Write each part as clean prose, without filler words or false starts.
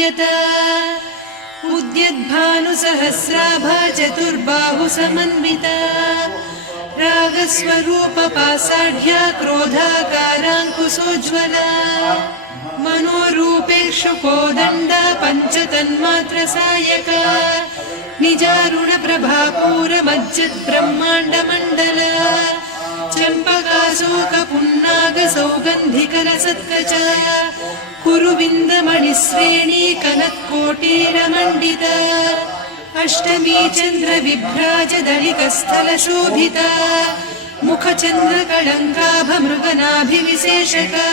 उद्यता उद्यद्भानुसहस्राभा चतुर्बाहु समन्विता रागस्वरूपपासाढ्या क्रोधाकाराङ्कुशोज्ज्वला मनोरूपेषु कोदण्डा पञ्चतन्मात्रसायका निजारुणप्रभापूरमज्जद्ब्रह्माण्डमण्डला चम्पकाशोकपुन्नागसौगन्धिकलसत्कचा कुरुविन्दमणिश्रेणी कनत्कोटीरमण्डिता अष्टमी चन्द्रविभ्राजदलिकस्थलशोभिता मुखचन्द्रकळङ्काभमृगनाभिविशेषका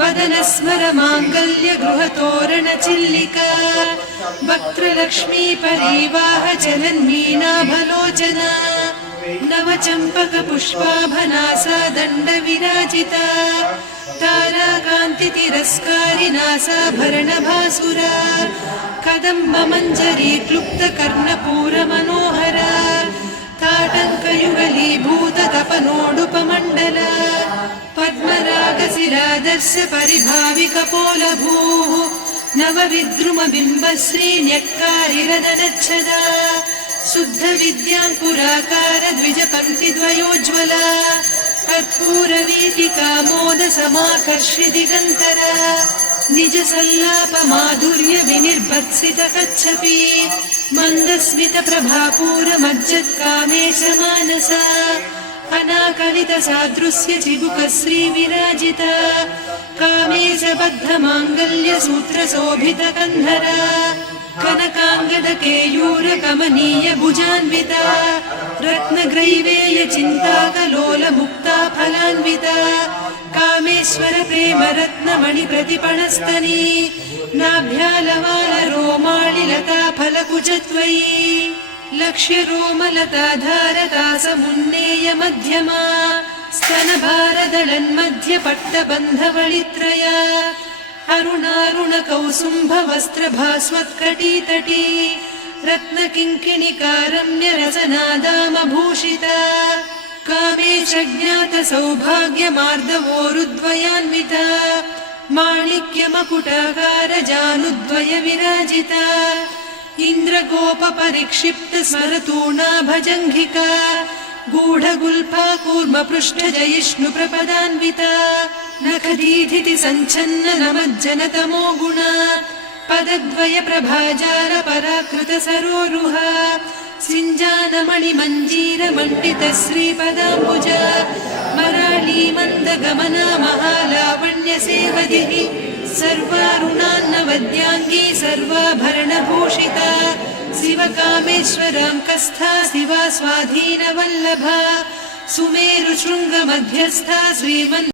वदनस्मरमाङ्गल्यगृहतोरणचिल्लिका वक्त्रलक्ष्मी परीवाहचलन्मीनाभलोचना नवचम्पकपुष्पाभनासा दण्डविराजिता ताराकान्तितिरस्कारिनासाभरणभासुरा कदम्बमञ्जरी क्लुप्तकर्णपूरमनोहरा ताटङ्कयुगलीभूततपनोडुपमण्डला पद्मरागशिरादर्श परिभाविकपोलभूः नवविद्रुमबिम्बश्रीन्यक्कारिरदनच्छदा शुद्धविद्याङ्कुराकार द्विजपङ्क्तिद्वयोज्ज्वला कर्पूरवीटिकामोदसमाकर्ष्य दिगन्तरा निजसल्लापमाधुर्यविनिर्भर्त्सितकच्छपि मन्दस्मितप्रभापूरमज्जत्कामेशमानसा अनाकलितसादृश्य चिबुकश्रीविराजिता कामेशबद्धमाङ्गल्यसूत्रशोभितकन्धरा कनकाङ्गदकेयूरकमनीयभुजान्विता रत्नग्रैवेयचिन्ताकलोलमुक्ता फलान्विता कामेश्वरप्रेमरत्नमणिप्रतिपणस्तनी नाभ्यालवालरोमालिलता फलकुचत्वयी लक्ष्यरोमलताधारतासमुन्नेयमध्यमा स्तनभारदलन्मध्यपट्टबन्धवळित्रया अरुणारुणकौसुम्भवस्त्रभास्वत्कटीतटी रत्नकिङ्किणिकारम्यरसनादामभूषिता कामेशज्ञातसौभाग्यमार्दवोरुद्वयान्विता माणिक्यमकुटाकारजानुद्वयविराजिता इन्द्रगोपपरिक्षिप्तस्मरतूणाभजङ्घिका गूढगुल्फा कूर्मपृष्ठजयिष्णुप्रपदान्विता नखदीधिति सञ्छन्न नमज्जनतमो गुणा पदद्वयप्रभाजालपराकृतसरोरुहा सिञ्जानमणिमञ्जीरमण्डितश्रीपदाम्बुजा मराळीमन्दगमना महालावण्यसेवधिः सर्वारुणान्नवद्याङ्गी सर्वाभरणभूषिता शिवकामेश्वराङ्कस्था शिवा स्वाधीनवल्लभा सुमेरुशृङ्गमध्यस्था श्रीमन्